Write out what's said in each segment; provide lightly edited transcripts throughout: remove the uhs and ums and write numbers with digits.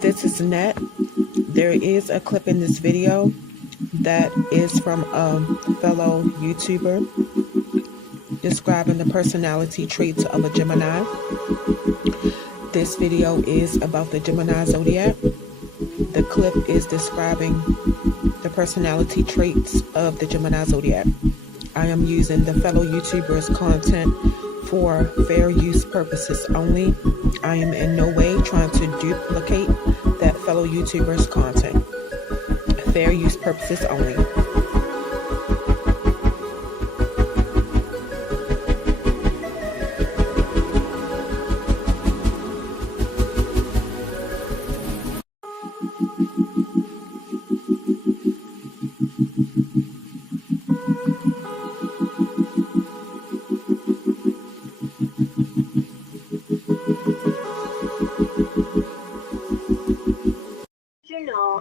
This is Net. There is a clip in this video that is from a fellow YouTuber describing the personality traits of a Gemini. This video is about the Gemini zodiac. The clip is describing the personality traits of the Gemini zodiac. I am using the fellow YouTuber's content for fair use purposes only. I am in no way trying to duplicate that fellow YouTuber's content. Fair use purposes only.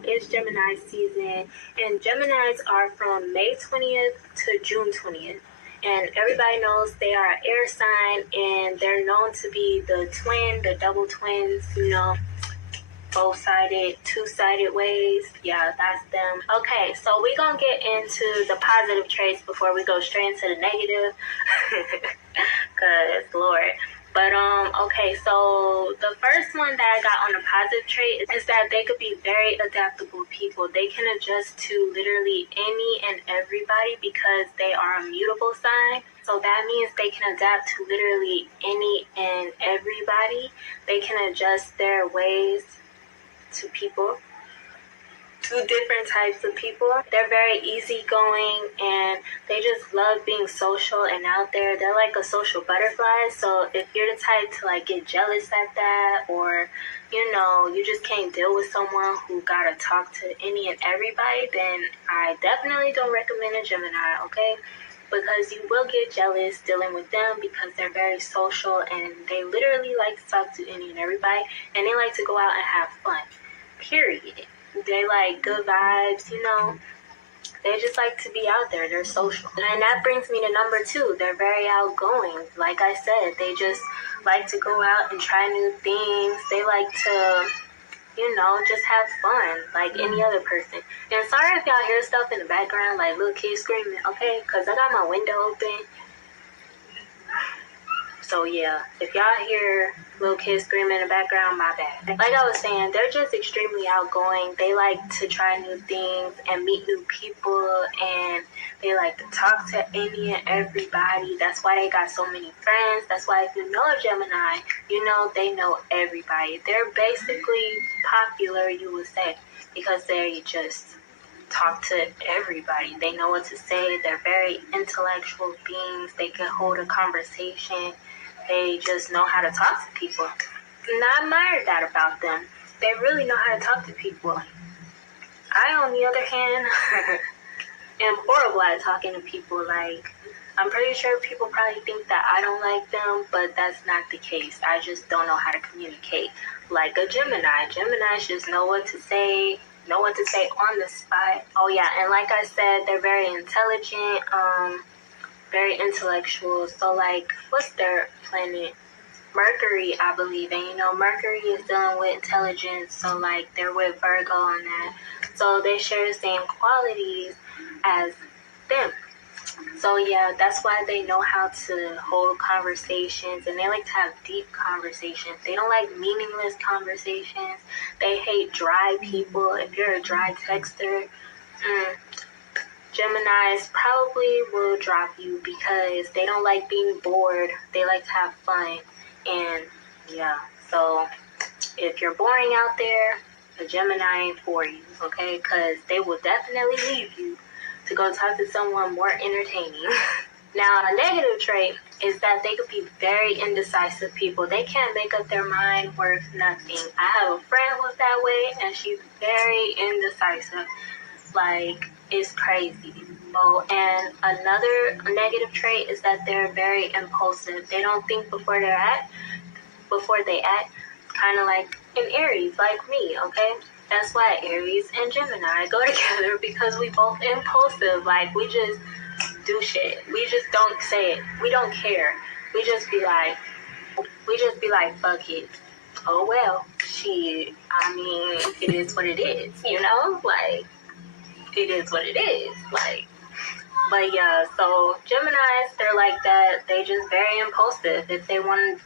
It's Gemini season, and Geminis are from May 20th to June 20th. And everybody knows they are an air sign, and they're known to be the double twins, both-sided, two-sided ways. Yeah, that's them. Okay, so we're going to get into the positive traits before we go straight into the negative. Because, Lord. But, okay, so the first one that I got on a positive trait is that they could be very adaptable people. They can adjust to literally any and everybody because they are a mutable sign. So that means they can adapt to literally any and everybody. They can adjust their ways to people, to different types of people. They're very easygoing and they just love being social and out there. They're like a social butterfly. So if you're the type to like get jealous at that, or you just can't deal with someone who gotta talk to any and everybody, then I definitely don't recommend a Gemini, okay? Because you will get jealous dealing with them because they're very social and they literally like to talk to any and everybody, and they like to go out and have fun, period. They like good vibes, They just like to be out there. They're social. And that brings me to number 2. They're very outgoing. Like I said, they just like to go out and try new things. They like to, just have fun like any other person. And sorry if y'all hear stuff in the background, like little kids screaming, okay? Because I got my window open. So yeah, if y'all hear little kids screaming in the background, my bad. Like I was saying, they're just extremely outgoing. They like to try new things and meet new people, and they like to talk to any and everybody. That's why they got so many friends. That's why if you know a Gemini, they know everybody. They're basically popular, you would say, because they just talk to everybody. They know what to say. They're very intellectual beings. They can hold a conversation. They just know how to talk to people. And I admire that about them. They really know how to talk to people. I, on the other hand, am horrible at talking to people. Like, I'm pretty sure people probably think that I don't like them, but that's not the case. I just don't know how to communicate. Like a Gemini. Geminis just know what to say on the spot. Oh yeah, and like I said, they're very intelligent, very intellectual. So like, what's their planet? Mercury, I believe. And Mercury is dealing with intelligence, so like they're with Virgo on that. So they share the same qualities as them. So yeah, that's why they know how to hold conversations, and they like to have deep conversations. They don't like meaningless conversations. They hate dry people. If you're a dry texter, Geminis probably will drop you because they don't like being bored. They like to have fun. And yeah, so if you're boring out there, a Gemini ain't for you, okay? Because they will definitely leave you to go talk to someone more entertaining. Now, a negative trait is that they could be very indecisive people. They can't make up their mind worth nothing. I have a friend who's that way, and she's very indecisive. Like, it's crazy. Oh, and another negative trait is that they're very impulsive. They don't think before they act. Kind of like an Aries, like me, okay? That's why Aries and Gemini go together, because we both impulsive. Like, we just do shit. We just don't say it. We don't care. We just be like, fuck it. oh well, shit. I mean, it is what it is, you know? Like, it is what it is. Like, but yeah, so Geminis, they're like that. They just very impulsive. If they want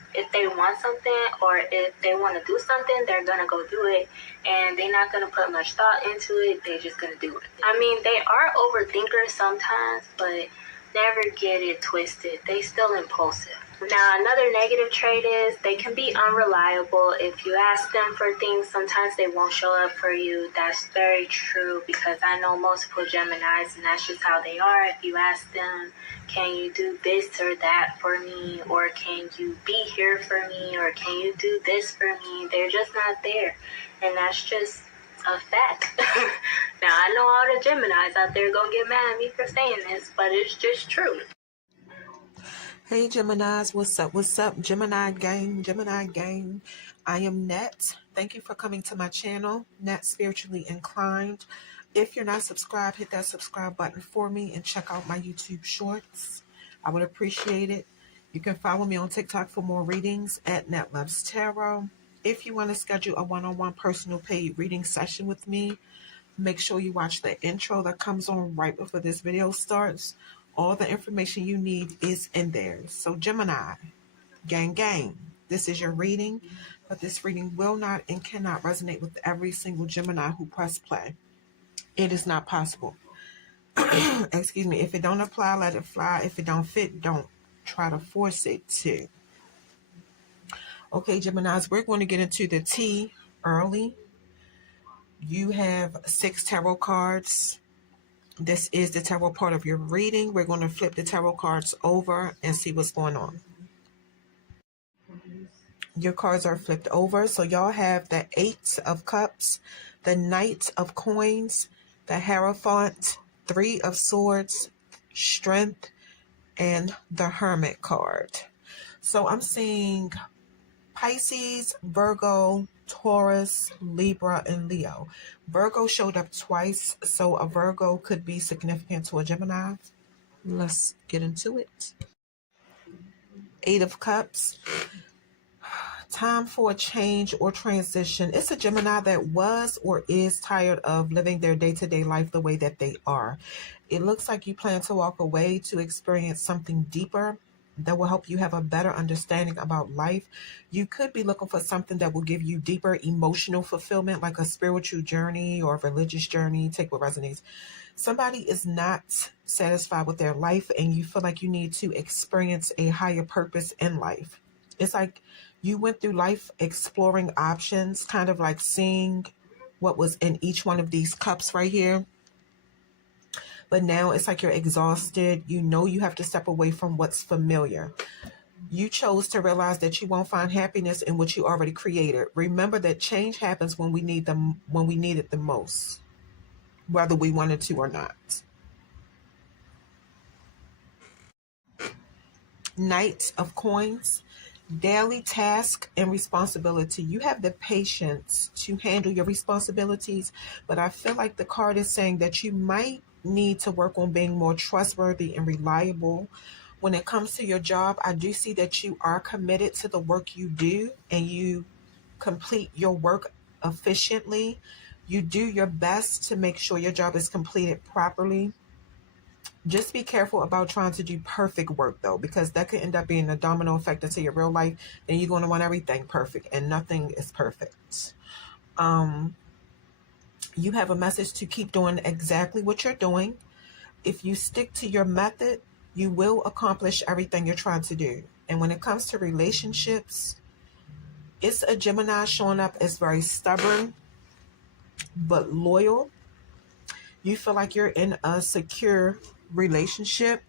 something, or if they want to do something, they're gonna go do it, and they're not gonna put much thought into it. They're just gonna do it. I mean, they are overthinkers sometimes, but never get it twisted. They still impulsive. Now, another negative trait is they can be unreliable. If you ask them for things, sometimes they won't show up for you. That's very true, because I know multiple Geminis, and that's just how they are. If you ask them, can you do this or that for me? Or can you be here for me? Or can you do this for me? They're just not there. And that's just a fact. Now, I know all the Geminis out there gonna get mad at me for saying this, but it's just true. Hey Geminis, what's up? What's up, Gemini gang? Gemini gang. I am Net. Thank you for coming to my channel, Net Spiritually Inclined. If you're not subscribed, hit that subscribe button for me and check out my YouTube shorts. I would appreciate it. You can follow me on TikTok for more readings at Net Loves Tarot. If you want to schedule a one-on-one personal paid reading session with me, make sure you watch the intro that comes on right before this video starts. All the information you need is in there. So Gemini, gang, gang, this is your reading, but this reading will not and cannot resonate with every single Gemini who press play. It is not possible. Excuse me. If it don't apply, let it fly. If it don't fit, don't try to force it to. Okay, Geminis, we're going to get into the tea early. You have 6 tarot cards. This is the tarot part of your reading. We're going to flip the tarot cards over and see what's going on. Your cards are flipped over. So y'all have the 8 of Cups, the Knight of Coins, the Hierophant, 3 of Swords, Strength, and the Hermit card. So I'm seeing Pisces, Virgo, Taurus, Libra, and Leo. Virgo showed up twice, so a Virgo could be significant to a Gemini. Let's get into it. 8 of Cups. Time for a change or transition. It's a Gemini that was or is tired of living their day-to-day life the way that they are. It looks like you plan to walk away to experience something deeper that will help you have a better understanding about life. You could be looking for something that will give you deeper emotional fulfillment, like a spiritual journey or a religious journey. Take what resonates. Somebody is not satisfied with their life, and you feel like you need to experience a higher purpose in life. It's like you went through life exploring options, kind of like seeing what was in each one of these cups right here. But now it's like you're exhausted. You know you have to step away from what's familiar. You chose to realize that you won't find happiness in what you already created. Remember that change happens when we need it the most, whether we wanted to or not. Knight of Coins. Daily task and responsibility. You have the patience to handle your responsibilities, but I feel like the card is saying that you might need to work on being more trustworthy and reliable. When it comes to your job, I do see that you are committed to the work you do and you complete your work efficiently. You do your best to make sure your job is completed properly. Just be careful about trying to do perfect work, though, because that could end up being a domino effect into your real life. And you're going to want everything perfect, and nothing is perfect. You have a message to keep doing exactly what you're doing. If you stick to your method, you will accomplish everything you're trying to do. And when it comes to relationships, it's a Gemini showing up as very stubborn but loyal. You feel like you're in a secure relationship.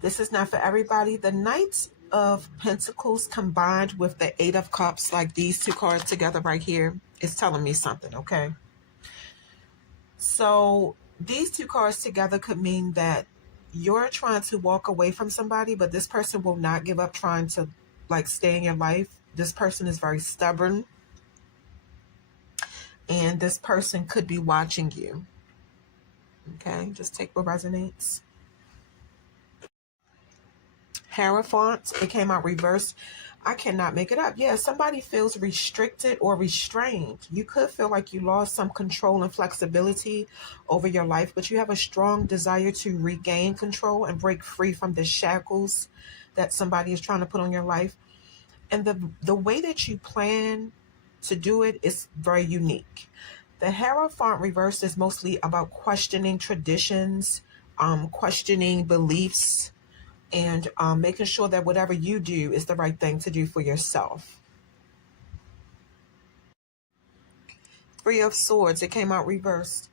This is not for everybody. The Knight of Pentacles combined with the 8 of Cups, like these 2 cards together right here, is telling me something, okay? So these 2 cards together could mean that you're trying to walk away from somebody, but this person will not give up trying to like stay in your life. This person is very stubborn, and this person could be watching you. Okay, just take what resonates. Hierophant, it came out reversed. I cannot make it up. Yeah, somebody feels restricted or restrained. You could feel like you lost some control and flexibility over your life, but you have a strong desire to regain control and break free from the shackles that somebody is trying to put on your life. And the way that you plan to do it is very unique. The Hierophant reverse is mostly about questioning traditions, questioning beliefs, and making sure that whatever you do is the right thing to do for yourself. Three of Swords, it came out reversed.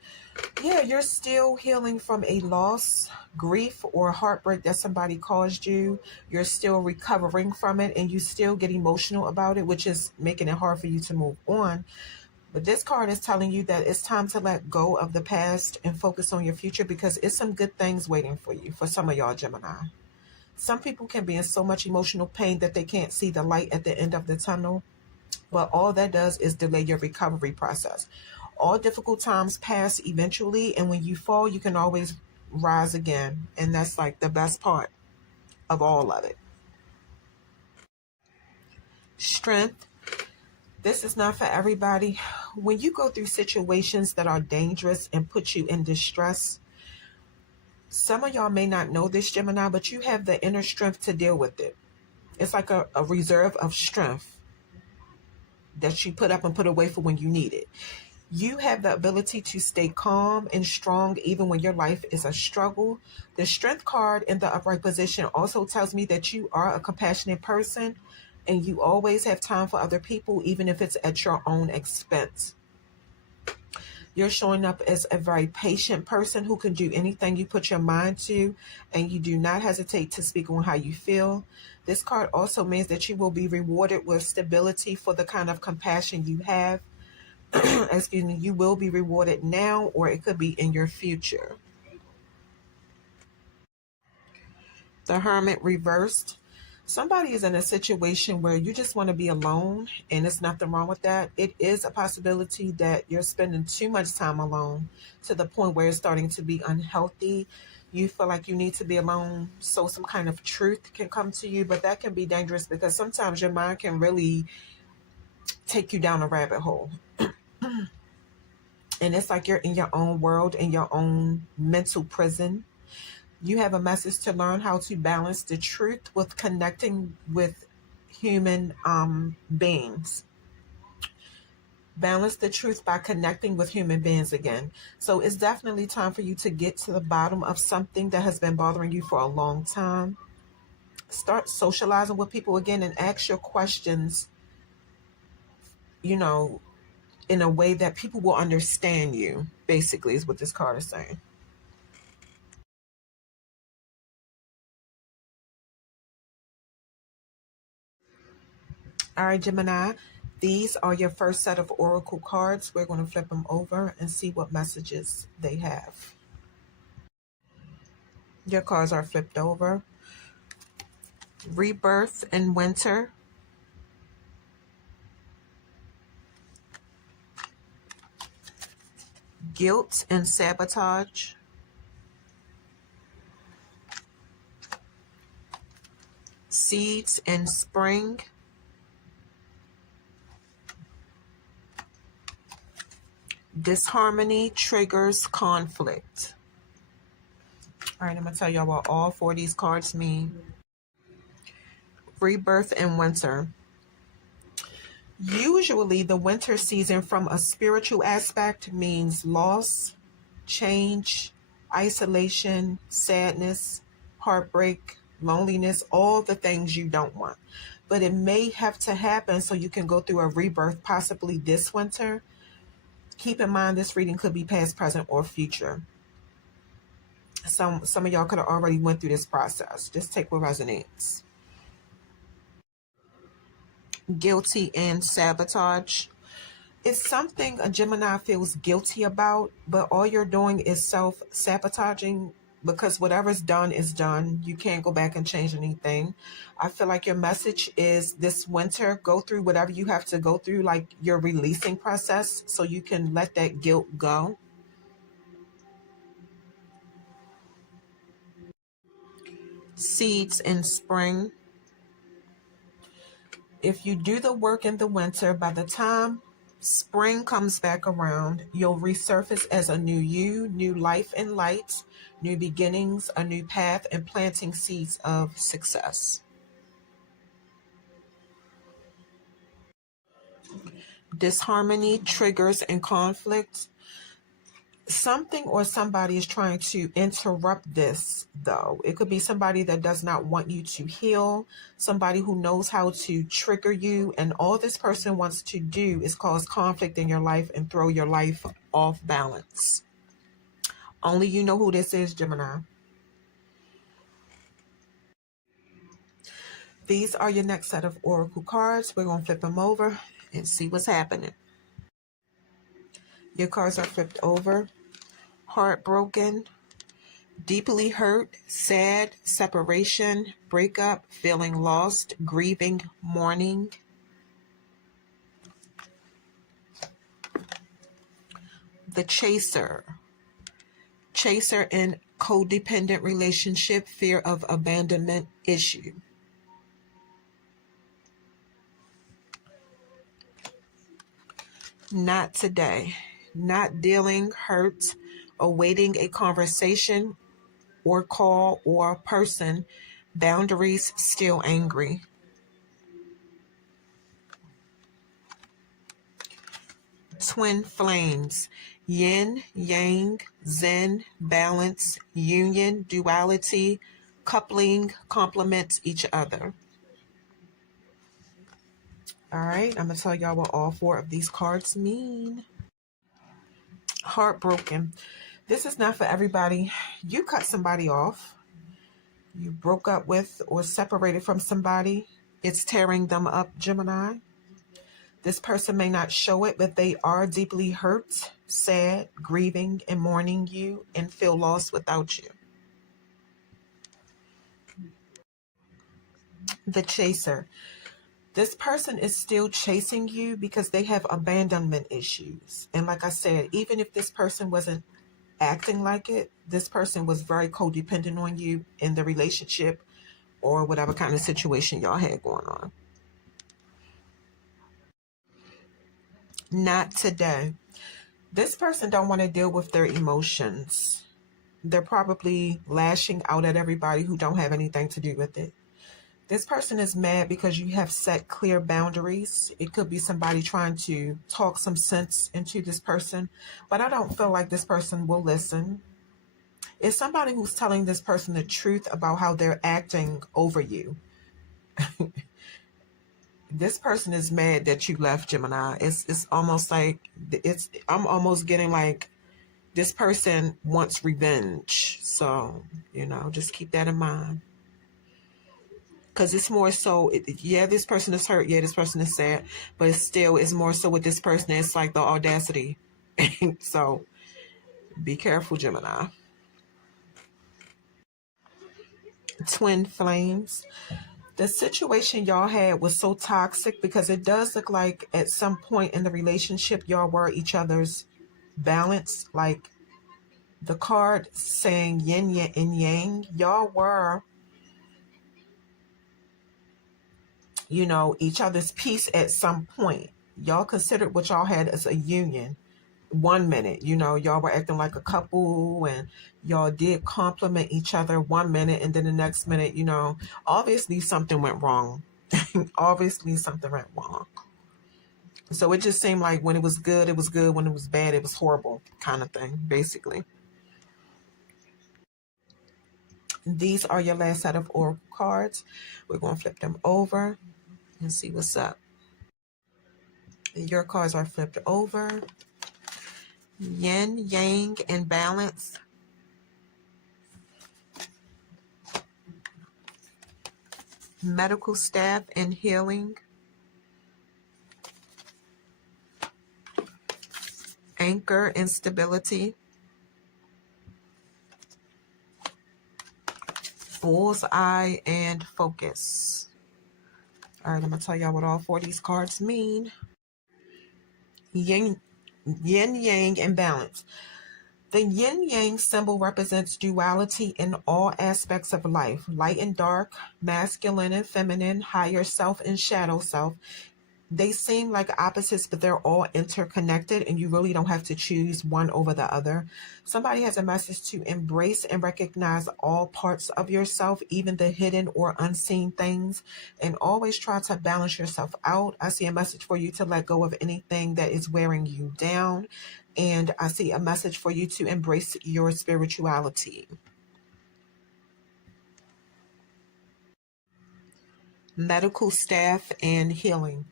Yeah, you're still healing from a loss, grief, or heartbreak that somebody caused you. You're still recovering from it, and you still get emotional about it, which is making it hard for you to move on. But this card is telling you that it's time to let go of the past and focus on your future, because it's some good things waiting for you for some of y'all, Gemini. Some people can be in so much emotional pain that they can't see the light at the end of the tunnel, but all that does is delay your recovery process. All difficult times pass eventually, and when you fall, you can always rise again. And that's like the best part of all of it. Strength. This is not for everybody. When you go through situations that are dangerous and put you in distress, some of y'all may not know this, Gemini, but you have the inner strength to deal with it. It's like a reserve of strength that you put up and put away for when you need it. You have the ability to stay calm and strong even when your life is a struggle. The Strength card in the upright position also tells me that you are a compassionate person and you always have time for other people, even if it's at your own expense. You're showing up as a very patient person who can do anything you put your mind to, and you do not hesitate to speak on how you feel. This card also means that you will be rewarded with stability for the kind of compassion you have. Excuse me, you will be rewarded now, or it could be in your future. The Hermit reversed. Somebody is in a situation where you just want to be alone, and there's nothing wrong with that. It is a possibility that you're spending too much time alone to the point where it's starting to be unhealthy. You feel like you need to be alone so some kind of truth can come to you, but that can be dangerous because sometimes your mind can really take you down a rabbit hole. And it's like you're in your own world, in your own mental prison. You have a message to learn how to balance the truth with connecting with human beings. Balance the truth by connecting with human beings again. So it's definitely time for you to get to the bottom of something that has been bothering you for a long time. Start socializing with people again and ask your questions, you know, in a way that people will understand you, basically, is what this card is saying. All right, Gemini, these are your first set of oracle cards. We're going to flip them over and see what messages they have. Your cards are flipped over. Rebirth and winter. Guilt and sabotage. Seeds and spring. Disharmony triggers conflict. All right, I'm going to tell y'all what all four of these cards mean. Rebirth and winter. Usually, the winter season from a spiritual aspect means loss, change, isolation, sadness, heartbreak, loneliness, all the things you don't want. But it may have to happen so you can go through a rebirth, possibly this winter. Keep in mind, this reading could be past, present, or future. Some of y'all could have already went through this process. Just take what resonates. Guilty and sabotage. It's something a Gemini feels guilty about, but all you're doing is self-sabotaging because whatever's done is done. You can't go back and change anything. I feel like your message is this winter, go through whatever you have to go through, like your releasing process, so you can let that guilt go. seeds in spring. If you do the work in the winter, by the time spring comes back around, you'll resurface as a new you, new life and light, new beginnings, a new path, and planting seeds of success. Disharmony, triggers, and conflict. Something or somebody is trying to interrupt this, though. It could be somebody that does not want you to heal, somebody who knows how to trigger you, and all this person wants to do is cause conflict in your life and throw your life off balance. Only you know who this is, Gemini. These are your next set of oracle cards. We're going to flip them over and see what's happening. Your cards are flipped over. Heartbroken, deeply hurt, sad, separation, breakup, feeling lost, grieving, mourning. The chaser. Chaser in codependent relationship, fear of abandonment issue. Not today. Not dealing, hurt, awaiting a conversation or call or person, boundaries, still angry. Twin flames, yin, yang, zen, balance, union, duality, coupling, complement each other. All right, I'm going to tell y'all what all four of these cards mean. Heartbroken. This is not for everybody. You cut somebody off. You broke up with or separated from somebody. It's tearing them up, Gemini. This person may not show it, but they are deeply hurt, sad, grieving, and mourning you and feel lost without you. The chaser. This person is still chasing you because they have abandonment issues. And like I said, even if this person wasn't acting like it, this person was very codependent on you in the relationship or whatever kind of situation y'all had going on. Not today. This person don't want to deal with their emotions. They're probably lashing out at everybody who don't have anything to do with it. This person is mad because you have set clear boundaries. It could be somebody trying to talk some sense into this person, but I don't feel like this person will listen. It's somebody who's telling this person the truth about how they're acting over you. This person is mad that you left, Gemini. It's almost like I'm almost getting like this person wants revenge. So, just keep that in mind. Because it's more so, yeah, this person is hurt. Yeah, this person is sad. But it's more so with this person. It's like the audacity. So be careful, Gemini. Twin flames. The situation y'all had was so toxic because it does look like at some point in the relationship, y'all were each other's balance. Like the card saying yin and yang, y'all were each other's piece at some point. Y'all considered what y'all had as a union. 1 minute, y'all were acting like a couple and y'all did compliment each other 1 minute, and then the next minute, obviously something went wrong. Obviously something went wrong. So it just seemed like when it was good, it was good. When it was bad, it was horrible kind of thing, basically. These are your last set of oracle cards. We're going to flip them over and see what's up. Your cards are flipped over. Yin, yang, and balance. Medical staff and healing. Anchor and stability. Bullseye and focus. All right, I'm going to tell y'all what all four of these cards mean. Yin, yang, and balance. The yin yang symbol represents duality in all aspects of life: light and dark, masculine and feminine, higher self and shadow self. They seem like opposites, but they're all interconnected, and you really don't have to choose one over the other. Somebody has a message to embrace and recognize all parts of yourself, even the hidden or unseen things, and always try to balance yourself out. I see a message for you to let go of anything that is wearing you down, and I see a message for you to embrace your spirituality. Medical staff and healing.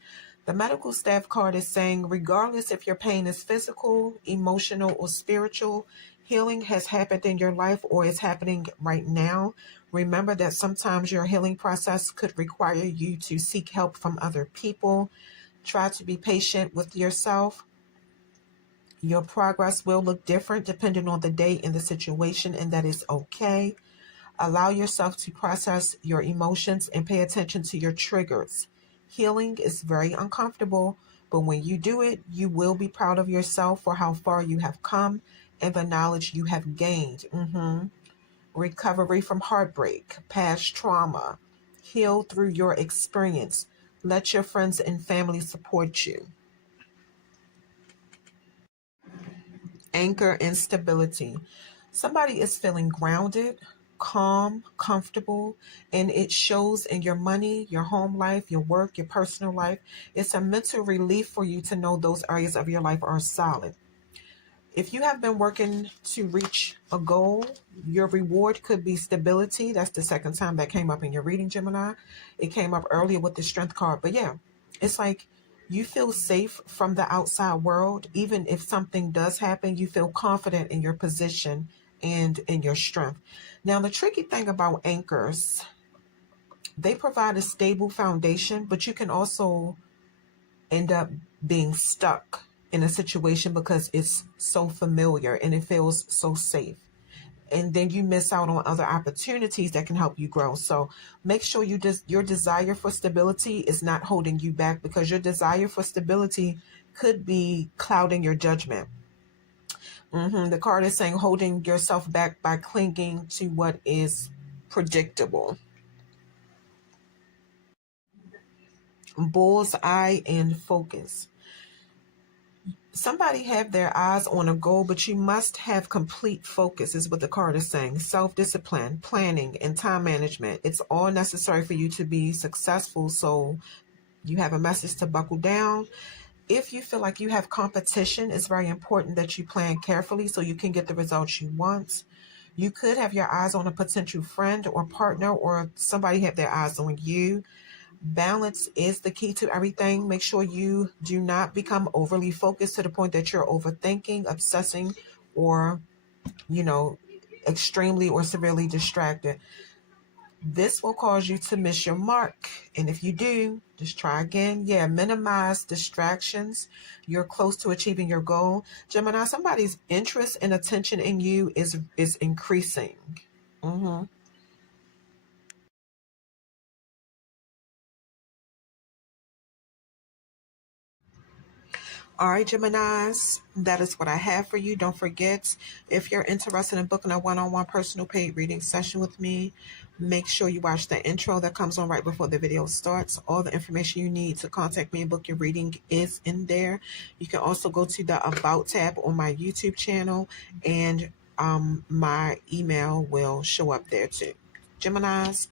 The medical staff card is saying, regardless if your pain is physical, emotional, or spiritual, healing has happened in your life or is happening right now. Remember that sometimes your healing process could require you to seek help from other people. Try to be patient with yourself. Your progress will look different depending on the day and the situation, and that is okay. Allow yourself to process your emotions and pay attention to your triggers. Healing is very uncomfortable, but when you do it, you will be proud of yourself for how far you have come and the knowledge you have gained. Recovery from heartbreak, past trauma. Heal through your experience. Let your friends and family support you. Anchor and stability. Somebody is feeling grounded, calm, comfortable, and it shows in your money, your home life, your work, your personal life. It's a mental relief for you to know those areas of your life are solid. If you have been working to reach a goal, your reward could be stability. That's the second time that came up in your reading, Gemini. It came up earlier with the strength card. But yeah, it's like you feel safe from the outside world. Even if something does happen, you feel confident in your position and in your strength. Now, the tricky thing about anchors, they provide a stable foundation, but you can also end up being stuck in a situation because it's so familiar and it feels so safe. And then you miss out on other opportunities that can help you grow. So make sure your desire for stability is not holding you back, because your desire for stability could be clouding your judgment. The card is saying holding yourself back by clinging to what is predictable. Bullseye and focus. Somebody have their eyes on a goal, but you must have complete focus, is what the card is saying. Self-discipline, planning, and time management. It's all necessary for you to be successful. So you have a message to buckle down. If you feel like you have competition, it's very important that you plan carefully so you can get the results you want. You could have your eyes on a potential friend or partner, or somebody have their eyes on you. Balance is the key to everything. Make sure you do not become overly focused to the point that you're overthinking, obsessing, or, you know, extremely or severely distracted. This will cause you to miss your mark. And if you do, just try again. Yeah, minimize distractions. You're close to achieving your goal. Gemini, somebody's interest and attention in you is increasing. Mm-hmm. All right, Geminis, that is what I have for you. Don't forget, if you're interested in booking a one-on-one personal paid reading session with me, make sure you watch the intro that comes on right before the video starts. All the information you need to contact me and book your reading is in there. You can also go to the About tab on my YouTube channel, and my email will show up there too. Geminis,